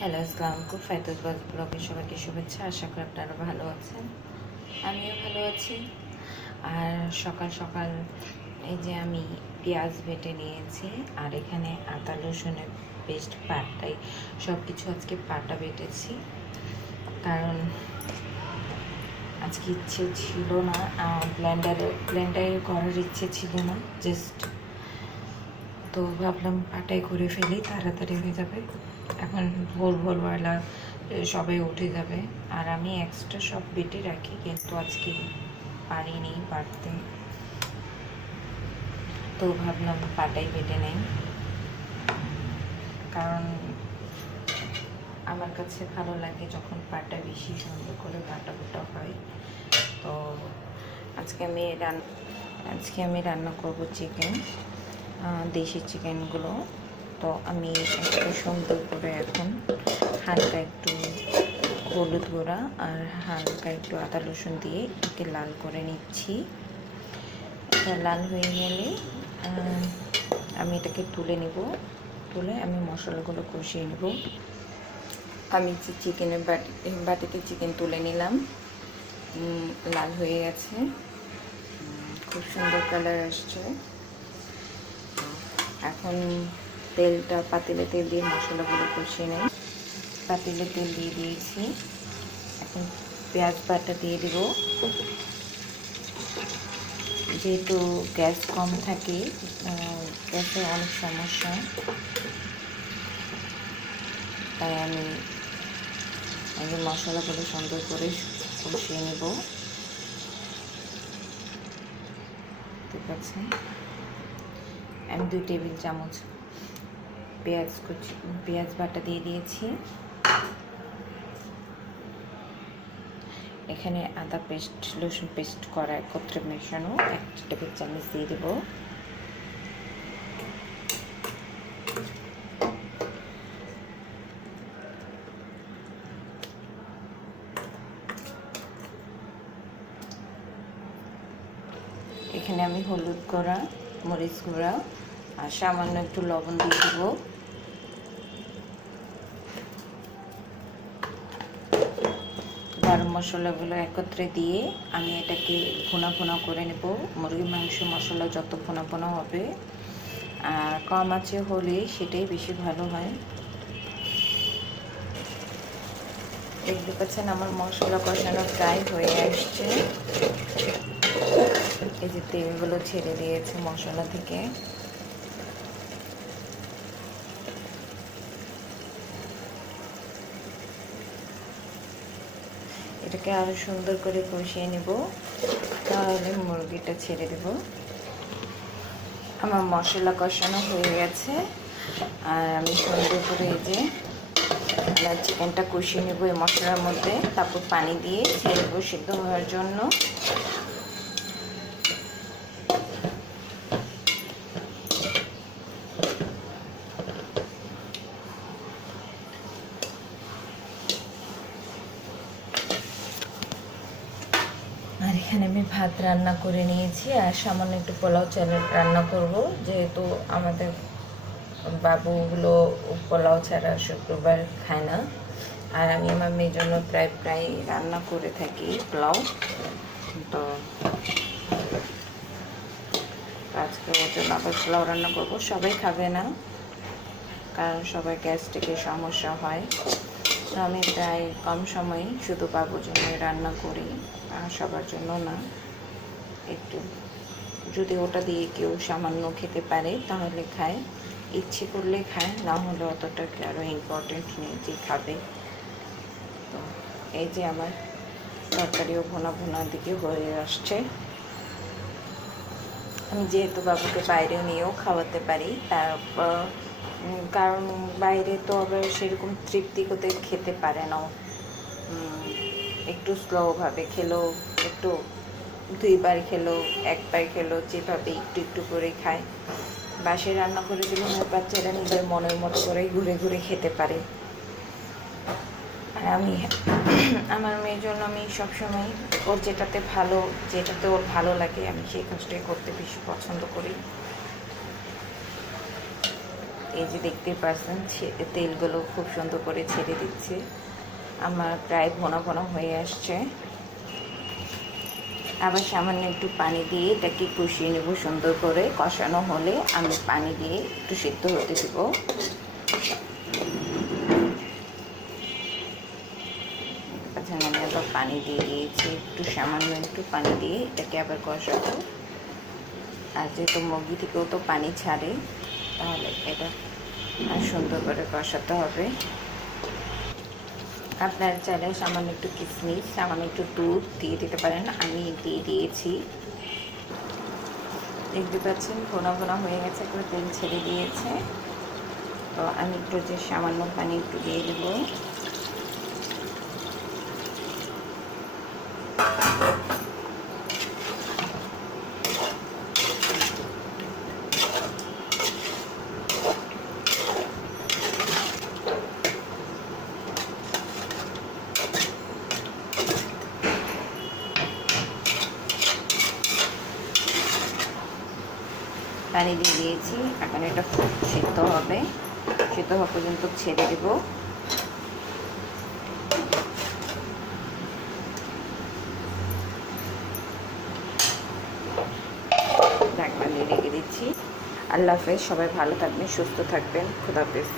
Hello আসসালামু আলাইকুম ফাইতুল ব্লগে সবাইকে শুভেচ্ছা। আশা করি আপনারা ভালো আছেন। আমিও ভালো আছি। আর সকাল সকাল এই যে আমি পেঁয়াজ বেটে নিয়েছি, আর এখানে আদা, রসুনের পেস্ট পাটাই সব কিছু আজকে পাটা বেটেছি। কারণ আজকে ইচ্ছে ছিল না ব্লেন্ডারে ব্লেন্ডারে করার ইচ্ছে ছিল না জাস্ট তো ভাবলাম পাটাই করে ফেলি, তাড়াতাড়ি হয়ে যাবে। এখন ভোর ভোরবেলা সবাই উঠে যাবে। আর আমি এক্সট্রা সব বেটে রাখি, কিন্তু আজকে পারিনি বাটতে তো ভাবলাম পাটাই বেটে নেই। কারণ আমার কাছে ভালো লাগে যখন পাটা বেশি সুন্দর করে বাটা বুটা হয়। তো আজকে আমি রান, আজকে আমি রান্না করব চিকেন দেশি চিকেনগুলো তো আমি একটু সুন্দর করে এখন হালকা একটু হলুদ গুঁড়া আর হালকা একটু আদা রসুন দিয়ে একে লাল করে নিচ্ছি। এটা লাল হয়ে গেলে আমি এটাকে তুলে নিব। তুলে আমি মশলাগুলো কষিয়ে নেব। আমি যে চিকেনের বাটি, বাটিতে চিকেন তুলে নিলাম। লাল হয়ে গেছে। খুব সুন্দর কালার আসছে। এখন তেলটা, পাতিলে তেল দিয়ে মশলাগুলো কষিয়ে নেই। পাতিলে তেল দিয়ে দিয়েছি। এখন পেঁয়াজ বাটা দিয়ে দেব। যেহেতু গ্যাস কম থাকে গ্যাসের অনেক সমস্যা। তাই আমি আগে মশলাগুলো সুন্দর করে কষিয়ে নেব। ঠিক আছে? আমি দুই টেবিল চামচ পেঁয়াজ কুচি, পেঁয়াজ বাটা দিয়ে দিয়েছি। এখানে আদা পেস্ট, রসুন পেস্ট করা একত্রে মেশানো, এক টেবিল চামচ দিয়ে দেব। এখানে আমি হলুদ গুঁড়া, মরিচ গুঁড়া, আর সামান্য একটু লবণ দিয়ে দেবো। মশলাগুলো একত্রে দিয়ে আমি এটাকে ফোনা ফোনা করে নেব। মুরগি মাংস মশলা যত ফোনা ফোনা হবে, আর কম আছে হলে সেটাই বেশি ভালো হয়। দেখতে পাচ্ছেন আমার মশলা কষানো প্রায় হয়ে আসছে। এই যে তেলগুলো ছেড়ে দিয়েছে মশলা থেকে। এটাকে আরও সুন্দর করে কষিয়ে নেব। তাহলে মুরগিটা ছেড়ে দেব। আমার মশলা কষানো হয়ে গেছে। আর আমি সুন্দর করে এই যে চিকেনটা কষিয়ে নেব এই মশলার মধ্যে। তারপর পানি দিয়ে ছেড়ে দেবো সিদ্ধ হওয়ার জন্য এখানে আমি ভাত রান্না করে নিয়েছি আর সামান্য একটু পোলাও চাল রান্না করব। যেহেতু আমাদের বাবুগুলো পোলাও ছাড়া শুক্রবার খায় না। আর আমি আমার মেয়ের জন্য প্রায় প্রায় রান্না করে থাকি পোলাও। তো আজকে ওর জন্য আবার পোলাও রান্না করব। সবাই খাবে না, কারণ সবাই গ্যাস্ট্রিকের সমস্যা হয়। আমি প্রায় কম সময়ে শুধু বাবুর জন্য রান্না করি সবার জন্য না। একটু যদি ওটা দিয়ে কেউ সামান্য খেতে পারে, তাহলে খায়। ইচ্ছে করলে খায়, না হলে অতটা আরও ইম্পর্টেন্ট নেই যে খাবে। তো এই যে আমার তরকারিও ভোনা ভোনা দিকে হয়ে আসছে। আমি যেহেতু বাবুকে বাইরে নিয়েও খাওয়াতে পারি, তারপর কারণ বাইরে তো আবার সেরকম তৃপ্তি করতে খেতে পারে না। একটু স্লোভাবে খেলো, একটু দুইবার খেলো, একবার খেলো, যেভাবে একটু একটু করে খায়। বাসে রান্না করে দিলে আমার বাচ্চারা নিজের মনের মতো করে ঘুরে ঘুরে খেতে পারে। আর আমি, আমার মেয়ের জন্য আমি সবসময় ওর যেটাতে ভালো, যেটাতে ওর ভালো লাগে, আমি সেই কাজটাই করতে বেশি পছন্দ করি। এই যে দেখতে পাচ্ছেন তেলগুলো খুব সুন্দর করে ছেড়ে দিচ্ছে। আমার প্রায় ঘন ঘন হয়ে আসছে। আবার সামান্য একটু পানি দিয়ে এটাকে কষিয়ে নেব সুন্দর করে। কষানো হলে আমি পানি দিয়ে একটু সিদ্ধ হতে দেব। আমি আবার পানি দিয়ে দিয়েছি। একটু সামান্য একটু পানি দিয়ে এটাকে আবার কষাবো। আর যেহেতু মুরগি থেকেও তো পানি ছাড়ে, তাহলে এটা আর সুন্দর করে কষাতে হবে। আপনার চাইলে সামান্য একটু কিশমিশ সামান্য একটু দুধ দিয়ে দিতে পারেন। আমি দিয়ে দিয়েছি। দেখতে পাচ্ছেন, ঘোনা ঘোনা হয়ে গেছে একটু তেল ছেড়ে দিয়েছে। তো আমি একটু যে সামান্য পানি একটু দিয়ে দেবো। পানি দিয়ে দিয়েছি। খুব সিদ্ধ হবে। সিদ্ধ হওয়া পর্যন্ত ছেড়ে দেব। ঢাকনা দিয়ে রেখে দিচ্ছি। আল্লাহ হাফেজ, সবাই ভালো থাকবেন, সুস্থ থাকবেন। খুদাহাফেজ